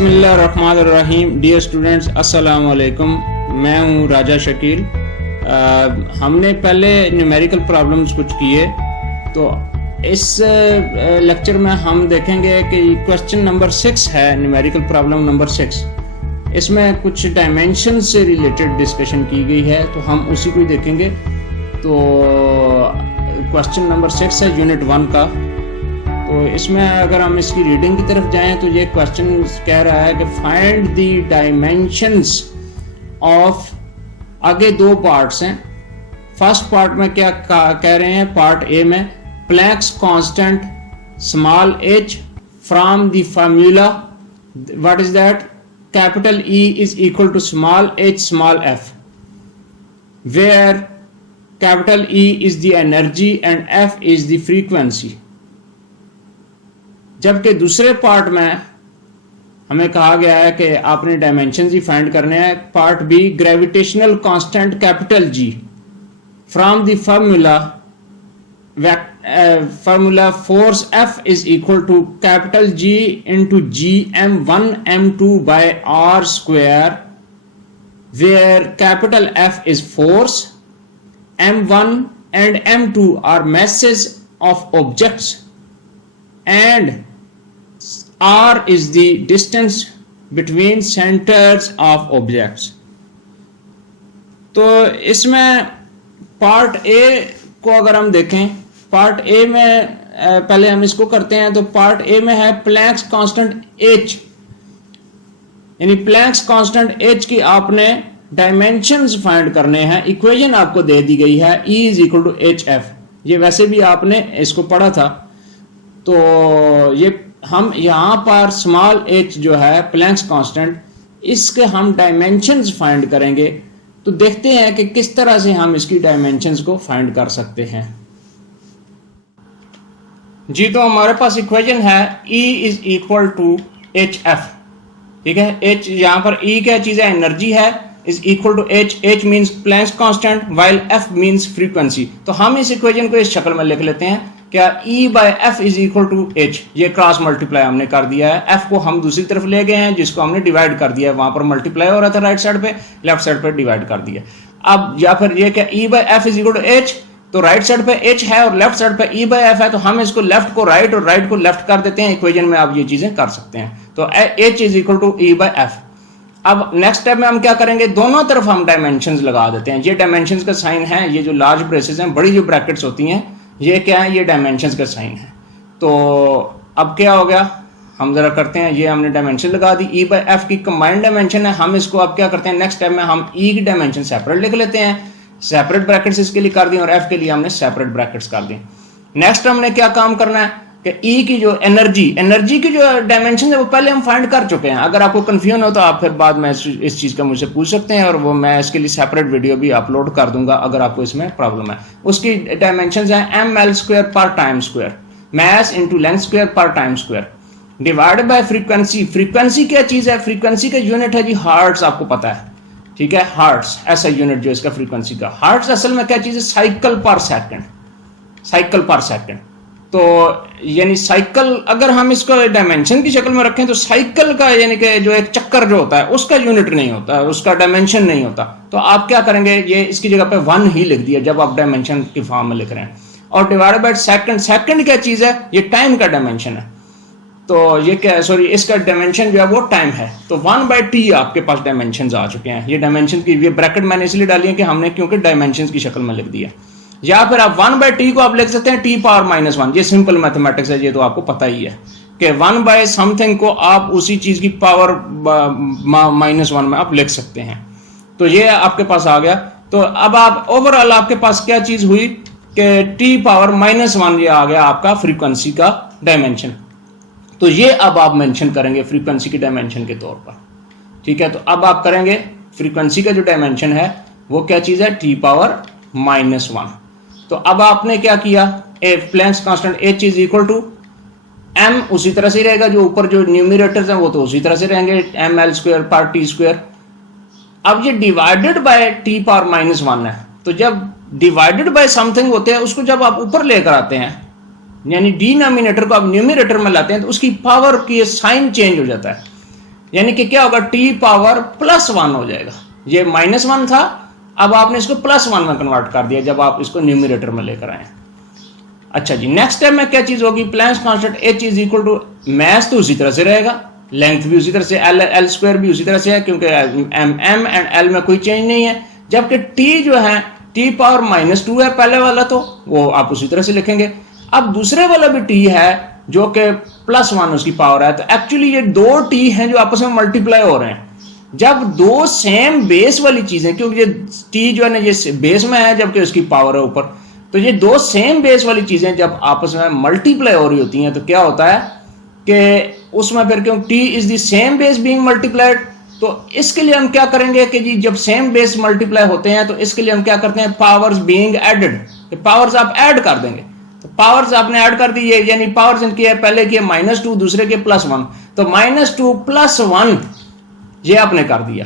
बिस्मिल्लाहिर्रहमानिर्रहीम। Dear students, अस्सलाम वालेकुम। मैं हूँ राजा शकील। हमने पहले न्यूमेरिकल प्रॉब्लम्स कुछ किए, तो इस लेक्चर में हम देखेंगे कि क्वेश्चन नंबर 6 है, न्यूमेरिकल प्रॉब्लम नंबर 6। इसमें कुछ डायमेंशन से रिलेटेड डिस्कशन की गई है, तो हम उसी को ही देखेंगे। तो क्वेश्चन नंबर 6 है यूनिट 1 का। तो इसमें अगर हम इसकी रीडिंग की तरफ जाएं तो ये क्वेश्चन कह रहा है कि फाइंड द डायमेंशंस ऑफ, आगे दो पार्ट्स हैं। फर्स्ट पार्ट में क्या कह रहे हैं, पार्ट ए में Planck's constant small h from the formula, what is that, capital E is equal to small h small f, where capital E is the energy and f is the frequency। जबकि दूसरे part में हमें कहा गया है कि आपने dimensions ही find करने हैं। Part B, gravitational constant capital G from the formula force F is equal to capital G into G m1 m2 by r square, where capital F is force, m1 and m2 are masses of objects, and r is the distance between centers of objects। तो इसमें part A को अगर हम देखें, part A में पहले हम इसको करते हैं। तो पार्ट ए में है प्लैंक्स कांस्टेंट h, यानी प्लैंक्स कांस्टेंट h की आपने डायमेंशंस फाइंड करने हैं। इक्वेशन आपको दे दी गई है E is equal to hf। ये वैसे भी आपने इसको पढ़ा था। तो ये हम यहाँ पर स्मॉल h जो है प्लैंक्स कांस्टेंट, इसके हम डायमेंशंस फाइंड करेंगे। तो देखते हैं कि किस तरह से हम इसकी डायमेंशंस को फाइंड कर सकते हैं। जी, तो हमारे पास इक्वेशन है E is equal to hf। ठीक है, h यहाँ पर E क्या चीज है, एनर्जी है, is equal to h means Planck's constant while f means frequency। तो हम इस इक्वेशन को इस शक्ल में लिख लेते हैं, क्या E by f is equal to h, ये क्रॉस मल्टीप्लाई हमने कर दिया है। f को हम दूसरी तरफ ले गए हैं, जिसको हमने डिवाइड कर दिया है। वहां पर मल्टीप्लाई हो रहा था राइट साइड पे, लेफ्ट साइड पे डिवाइड कर दिया। अब या फिर ये क्या E by f is equal to h, तो राइट साइड पे h है और लेफ्ट साइड पे E by f है, तो हम इसको लेफ्ट को राइट और राइट को लेफ्ट कर देते हैं। इक्वेशन में आप ये चीजें कर सकते हैं। तो h is equal to E by f। अब नेक्स्ट स्टेप में हम क्या करेंगे, दोनों तरफ हम डायमेंशंस लगा देते हैं। ये डायमेंशंस का साइन है, ये जो लार्ज ब्रेसेस हैं, बड़ी जो ब्रैकेट्स होती हैं, ये क्या है, ये डायमेंशंस का साइन है। तो अब क्या हो गया, हम जरा करते हैं, ये हमने डायमेंशन लगा दी। E by f की कंबाइंड डायमेंशन है। हम इसको अब क्या करते हैं, नेक्स्ट स्टेप में हम E की डायमेंशन सेपरेट लिख लेते हैं। सेपरेट ब्रैकेट्स इसके लिए कर दिए और f के लिए हमने सेपरेट ब्रैकेट्स कर दिए। नेक्स्ट हमने क्या काम करना है कि E की जो एनर्जी की जो डायमेंशन है वो पहले हम फाइंड कर चुके हैं। अगर आपको कंफ्यूजन हो तो आप फिर बाद में इस चीज का मुझसे पूछ सकते हैं, और वो मैं इसके लिए सेपरेट वीडियो भी अपलोड कर दूंगा अगर आपको इसमें प्रॉब्लम है। उसकी डायमेंशन है ml² पर time square, mass into length square पर time square, divide by frequency. Frequency क्या चीज है, फ्रीक्वेंसी का यूनिट है जी हर्ट्ज, आपको पता है। ठीक है, हर्ट्ज ऐसा यूनिट जो इसका फ्रीक्वेंसी का। हर्ट्ज असल में क्या चीज है, साइकिल पर सेकंड, साइकिल पर सेकंड। तो यानी साइकिल अगर हम इसको डायमेंशन की शक्ल में रखें तो साइकिल का यानी कि जो एक चक्कर जो होता है उसका यूनिट नहीं होता है, उसका डायमेंशन नहीं होता। तो आप क्या करेंगे, ये इसकी जगह पे 1 ही लिख दिया जब आप डायमेंशन की फॉर्म में लिख रहे हैं। और डिवाइडेड बाय सेकंड, सेकंड क्या चीज है, ये टाइम का डायमेंशन है। तो ये क्या, सॉरी, इसका डायमेंशन जो है वो टाइम है। तो 1/t आपके पास डायमेंशन आ चुके हैं। ये डायमेंशन की ये ब्रैकेट मैंने इसलिए डाली है कि हमने क्योंकि डायमेंशन की शक्ल में लिख दिया। या फिर आप 1/t को आप लिख सकते हैं t⁻⁻1। ये सिंपल मैथमेटिक्स है, ये तो आपको पता ही है कि 1 समथिंग को आप उसी चीज की पावर -1 में आप लिख सकते हैं। तो ये आपके पास आ गया। तो अब आप ओवरऑल आपके पास क्या चीज हुई कि t⁻⁻1 ये आ गया आपका फ्रीक्वेंसी का डायमेंशन। तो ये अब आप मेंशन करेंगे फ्रीक्वेंसी की डायमेंशन के तौर पर। ठीक है, तो अब आप करेंगे फ्रीक्वेंसी का जो डायमेंशन है वो क्या चीज है, t⁻⁻1। तो अब आपने क्या किया, Planck's constant h is equal to m, उसी तरह से रहेगा। जो ऊपर जो न्यूमरेटर्स हैं वो तो उसी तरह से रहेंगे, ml² पर t²। अब ये डिवाइडेड बाय t⁻⁻1 है। तो जब डिवाइडेड बाय समथिंग होते हैं उसको जब आप ऊपर लेकर आते हैं, यानी डिनोमिनेटर को आप न्यूमरेटर में लाते हैं, तो उसकी पावर की साइन चेंज हो जाता है। यानी कि क्या होगा, टी पावर +1 हो जाएगा। ये -1 था, अब आपने इसको +1 में कन्वर्ट कर दिया जब आप इसको न्यूमरेटर में लेकर आए। अच्छा जी, नेक्स्ट स्टेप में क्या चीज होगी, Planck's constant h is equal to, मैथ तो उसी तरह से रहेगा, लेंथ भी उसी तरह से, एल स्क्वायर भी उसी तरह से है, क्योंकि एम एंड एल में कोई चेंज नहीं है। जबकि टी जो है टी पावर -2 है पहले वाला, तो वो आप उसी तरह से लिखेंगे। अब दूसरे वाला भी टी है जो कि +1 उसकी पावर है, तो एक्चुअली ये दो टी हैं जो आपस में मल्टीप्लाई हो रहे हैं। जब दो सेम बेस वाली चीजें, क्योंकि ये टी जो है ना ये बेस में है जबकि उसकी पावर है ऊपर, तो ये दो सेम बेस वाली चीजें जब आपस में मल्टीप्लाई हो रही होती हैं तो क्या होता है कि उसमें फिर, क्यों T is the same base being multiplied, तो इसके लिए हम क्या करेंगे कि जी जब सेम बेस मल्टीप्लाई होते हैं तो इसके लिए हम क्या करते हैं, पावर्स बीइंग एडेड, पावर्स आप ऐड कर देंगे। तो पावर्स आपने ऐड कर दी, यानी पावर्स इनकी है, पहले की -2 दूसरे के +1, तो -2 + 1 ये आपने कर दिया।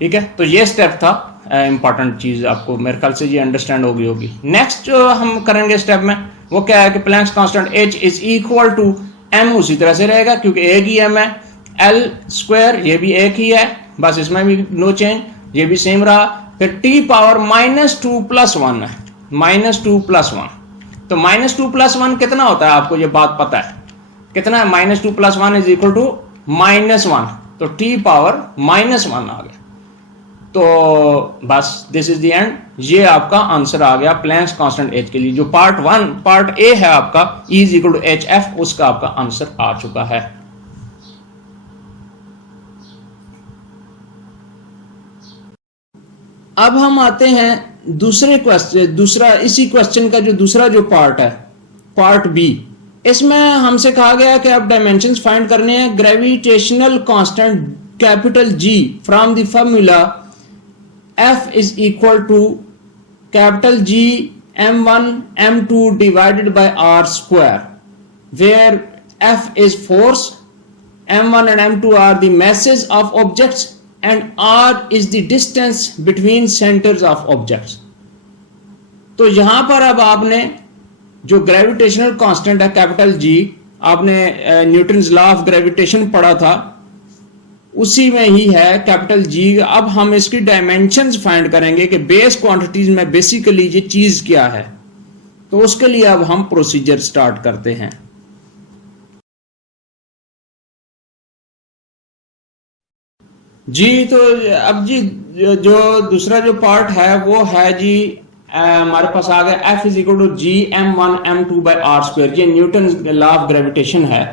ठीक है, तो ये स्टेप था इंपॉर्टेंट चीज, आपको मेरे ख्याल से ये अंडरस्टैंड हो गई होगी। नेक्स्ट जो हम करेंगे स्टेप में वो क्या है कि Planck's constant h is equal to m, उसी तरह से रहेगा क्योंकि एक ही m है, l स्क्वायर ये भी एक ही है, बस इसमें भी नो चेंज, ये भी सेम रहा। फिर t पावर -2 + 1 है, -2 + 1, तो -2 + 1 कितना होता है, आपको ये बात पता है कितना है, -2 + 1 इज इक्वल टू -1, तो t पावर -1 आ गया। तो बस दिस इज द एंड, ये आपका आंसर आ गया प्लैंक्स कांस्टेंट h के लिए। जो पार्ट ए है आपका E is equal to HF, उसका आपका आंसर आ चुका है। अब हम आते हैं दूसरे क्वेश्चन, इसी क्वेश्चन का जो दूसरा जो पार्ट है, पार्ट बी। इसमें हमसे कहा गया कि आप डायमेंशंस फाइंड करने हैं, gravitational constant capital G from the formula F is equal to capital G m1 m2 divided by r square, where F is force, m1 and m2 are the masses of objects and r is the distance between centers of objects। तो यहां पर अब आपने जो gravitational constant है capital G, आपने Newton's law of gravitation पढ़ा था, उसी में ही है कैपिटल G। अब हम इसकी डायमेंशंस फाइंड करेंगे कि बेस क्वांटिटीज में बेसिकली ये चीज क्या है, तो उसके लिए अब हम प्रोसीजर स्टार्ट करते हैं। जी तो अब जी जो दूसरा जो पार्ट है वो है जी, हमारे पास आ गया F is equal to G m1 m2 by r square, ये न्यूटन लॉ ऑफ ग्रेविटेशन है,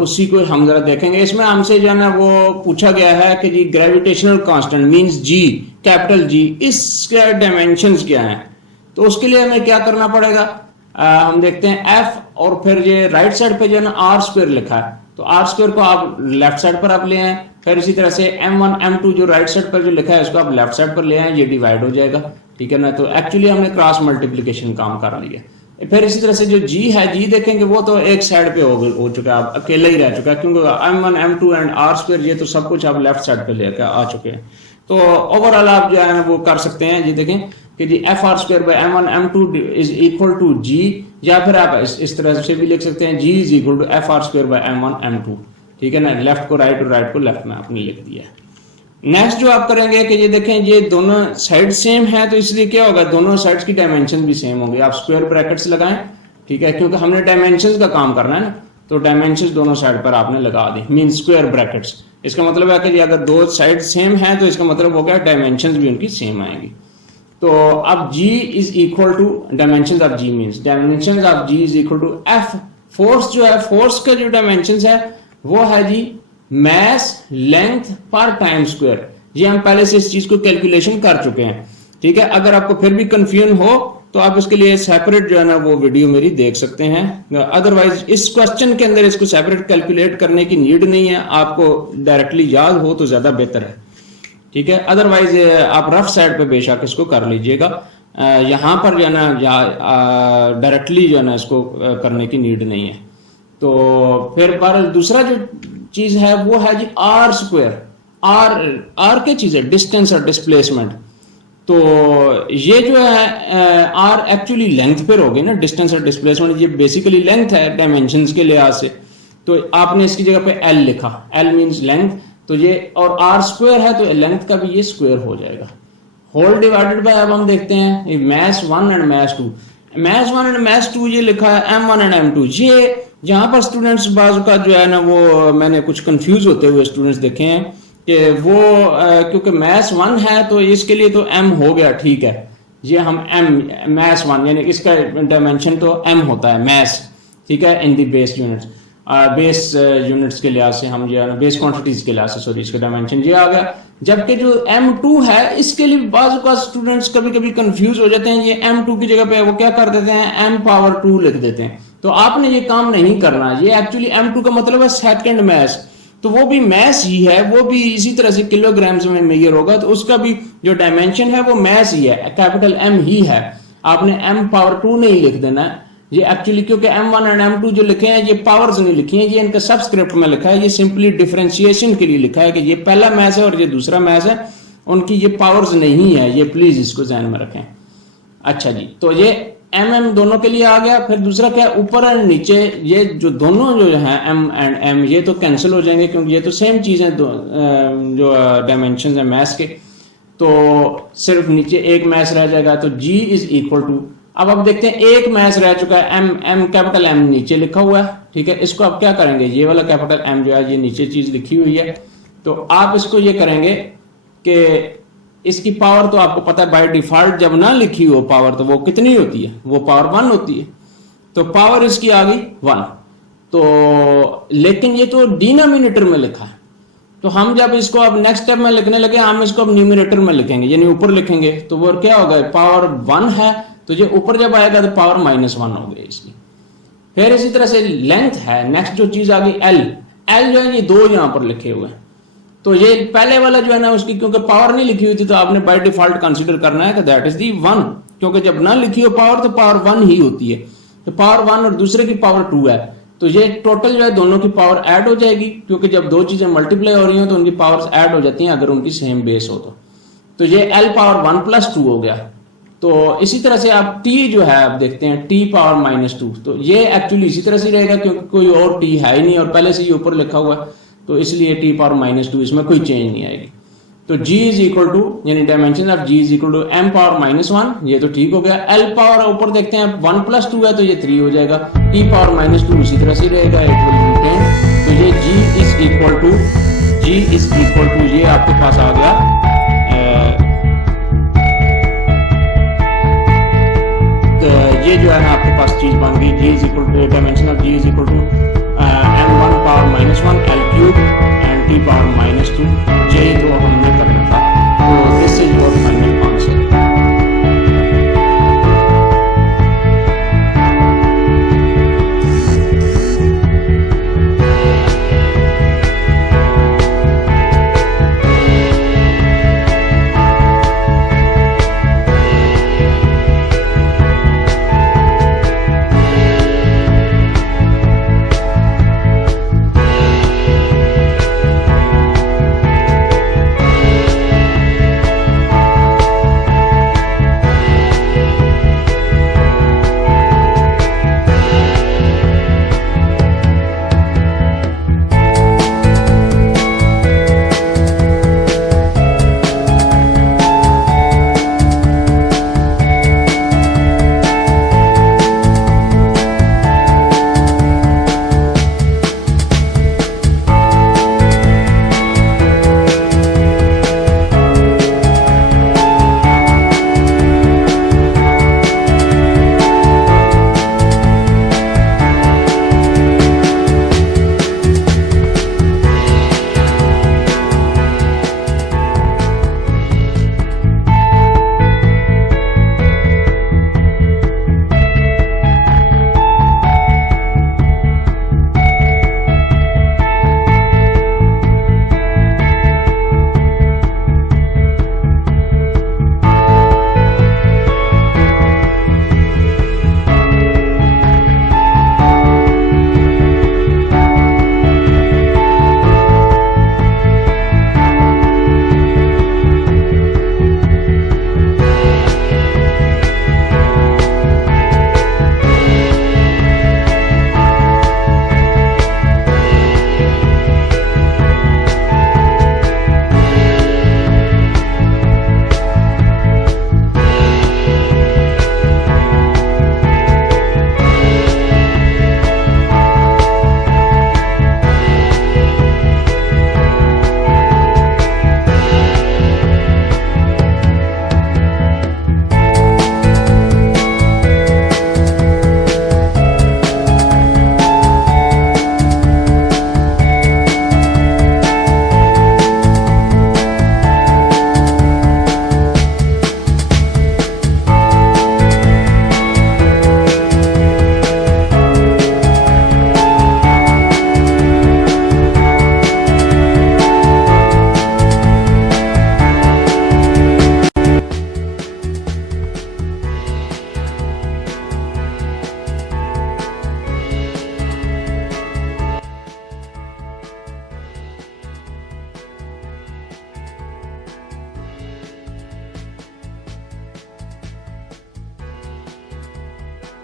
उसी को हम जरा देखेंगे। इसमें हमसे जो है ना वो पूछा गया है कि G gravitational constant means G, capital G, इसके डायमेंशंस क्या हैं, तो उसके लिए हमें क्या करना पड़ेगा, हम देखते हैं F और फिर ये राइट साइड पे जो है ना r स्क्वायर लिखा है, तो r स्क्वायर को आप लेफ्ट साइड पर आप ले आए, फिर इसी तरह से m1 m2 जो राइट साइड पर जो लिखा है उसको आप लेफ्ट साइड पर ले आए, ये डिवाइड हो जाएगा। ठीक है ना, तो एक्चुअली हमने क्रॉस मल्टीप्लीकेशन काम कर लिया। फिर इसी तरह से जो G है, G देखेंगे वो तो एक साइड पे हो चुका है, अब अकेला ही रह चुका है, क्योंकि m1 m2 and r square ये तो सब कुछ आप लेफ्ट साइड पे लेकर आ चुके हैं। तो ओवरऑल आप जो है वो कर सकते हैं, जी देखें कि G FR square by m1 m2 is equal to G, या फिर आप इस तरह से भी लिख सकते हैं G is equal to FR square by m1 m2। ठीक है ना, लेफ्ट को राइट और राइट को लेफ्ट में आपने लिख दिया। नेक्स्ट जो आप करेंगे कि ये देखें ये दोनों साइड सेम है, तो इसलिए क्या होगा, दोनों साइड्स की डायमेंशन भी सेम होंगी। आप स्क्वायर ब्रैकेट्स लगाएं, ठीक है, क्योंकि हमने डायमेंशंस का काम करना है ना, तो डायमेंशंस दोनों साइड पर आपने लगा दी, मीन स्क्वायर ब्रैकेट्स। इसका मतलब है कि अगर दो साइड सेम है तो इसका मतलब हो गया डायमेंशंस भी उनकी सेम आएंगी। तो अब G is equal to dimensions of G means dimensions of G is equal to F। Force जो है, फोर्स का जो डायमेंशंस है वो है जी मास लेंथ पर टाइम स्क्वायर। ये हम पहले से इस चीज को कैलकुलेशन कर चुके हैं। ठीक है, अगर आपको फिर भी कंफ्यूजन हो तो आप इसके लिए सेपरेट जो है ना वो वीडियो मेरी देख सकते हैं। अदरवाइज इस क्वेश्चन के अंदर इसको सेपरेट कैलकुलेट करने की नीड नहीं है, आपको डायरेक्टली याद हो तो ज्यादा बेहतर है। ठीक है, अदरवाइज आप रफ साइड पे बेशक इसको कर लीजिएगा, यहाँ पर जो है ना डायरेक्टली जो है ना इसको करने की नीड नहीं है। तो फिर पर दूसरा जो चीज है वो है जी आर स्क्वायर। आर क्या चीज है, डिस्टेंस और डिस्प्लेसमेंट। तो ये जो है आर एक्चुअली लेंथ पर होगी ना, डिस्टेंस और डिस्प्लेसमेंट ये बेसिकली लेंथ है डायमेंशंस के लिहाज से। तो आपने इसकी जगह पे एल लिखा, एल मीन्स लेंथ, तो ये और आर स्क्वायर है तो लेंथ का भी ये स्क्वायर हो जाएगा। होल डिवाइडेड बाय, अब हम देखते हैं maths 1 and maths 2। Maths 1 and maths 2 ये लिखा है M1 एंड M2। ये जहां पर स्टूडेंट्स बाजू का जो है ना वो मैंने कुछ कंफ्यूज होते हुए स्टूडेंट्स देखे हैं कि वो क्योंकि मैथ्स 1 है तो इसके लिए तो M हो गया, ठीक है, ये हम M मैथ्स 1 यानी इसका डायमेंशन तो M होता है मैथ्स, ठीक है, in the base units, base units के लिहाज से हम जो है ना बेस क्वांटिटीज के लिहाज से सॉरी इसका डायमेंशन ये आ गया। जबकि जो M2 है इसके लिए बाजू का स्टूडेंट्स कभी कभी कंफ्यूज हो जाते हैं, ये M2 की जगह पे वो क्या कर देते हैं M पावर 2 लिख देते हैं। तो आपने ये काम नहीं करना, ये एक्चुअली M2 का मतलब है सेकंड मैस, तो वो भी मैस ही है, वो भी इसी तरह से किलोग्राम्स में मेजर होगा, तो उसका भी जो डायमेंशन है वो मैस ही है, कैपिटल M ही है। आपने M पावर 2 नहीं लिख देना ये एक्चुअली, क्योंकि M1 एंड M2 जो लिखे हैं ये पावर्स नहीं लिखी हैं, ये इनका सबस्क्रिप्ट में लिखा है, ये सिंपली डिफरेंशिएशन के लिए लिखा है कि ये पहला मैस है और ये दूसरा मैस है, उनकी ये पावर्स नहीं है, ये प्लीज इसको ध्यान में रखें। अच्छा जी, तो ये M दोनों के लिए आ गया। फिर दूसरा क्या, ऊपर एंड नीचे, ये जो दोनों जो है M एंड M ये तो कैंसिल हो जाएंगे क्योंकि ये तो सेम चीज है, जो डायमेंशन है मैस के, तो सिर्फ नीचे एक मैस रह जाएगा, तो G इज इक्वल टू, अब देखते हैं एक मैस रह चुका है M कैपिटल M नीचे लिखा हुआ है, ठीक है, इसको आप क्या करेंगे, ये वाला कैपिटल M जो है ये नीचे चीज लिखी हुई है, तो आप इसको ये करेंगे कि इसकी पावर तो आपको पता है बाय डिफॉल्ट जब ना लिखी हो पावर तो वो कितनी होती है, वो पावर 1 होती है, तो पावर इसकी आ गई 1। तो लेकिन ये तो डिनोमिनेटर में लिखा है, तो हम जब इसको अब नेक्स्ट स्टेप में लिखने लगे हम इसको अब न्यूमिनेटर में लिखेंगे, यानी ऊपर लिखेंगे, तो वो क्या होगा, पावर 1 है तो ये ऊपर जब आएगा तो पावर -1 हो गई इसकी। फिर इसी तरह से लेंथ है, नेक्स्ट जो चीज आ गई एल जो है ये 2 यहां पर लिखे हुए हैं, तो ये पहले वाला जो है ना उसकी क्योंकि पावर नहीं लिखी हुई थी तो आपने बाय डिफॉल्ट कंसीडर करना है कि दैट इज दी 1, क्योंकि जब ना लिखी हो पावर तो पावर 1 ही होती है, तो पावर 1 और दूसरे की पावर 2 है, तो ये टोटल जो है दोनों की पावर ऐड हो जाएगी, क्योंकि जब दो चीजें मल्टीप्लाई हो रही हो तो उनकी पावर्स ऐड हो जाती हैं अगर उनकी सेम बेस हो तो ये L पावर 1 + 2 हो गया। तो इसी तरह से आप T जो है आप देखते हैं T पावर -2, तो ये एक्चुअली इसी तरह से रहेगा क्योंकि कोई और T है ही नहीं और पहले से ही ऊपर लिखा हुआ है, तो इसलिए T पावर -2 इसमें कोई चेंज नहीं आएगी। तो G इज इक्वल टू यानी dimension of G is equal to M power -1, ये तो ठीक हो गया। L पावर ऊपर देखते हैं 1 + 2 है तो ये 3 हो जाएगा, T पावर -2 इसी तरह से रहेगा, इट विल बी 10। तो ये G इज इक्वल टू ये आपके पास आ गया ये जो है ना आपके पास चीज बन गई, G is equal to dimension of G is equal to M1 power -1 L³ and T power -2 J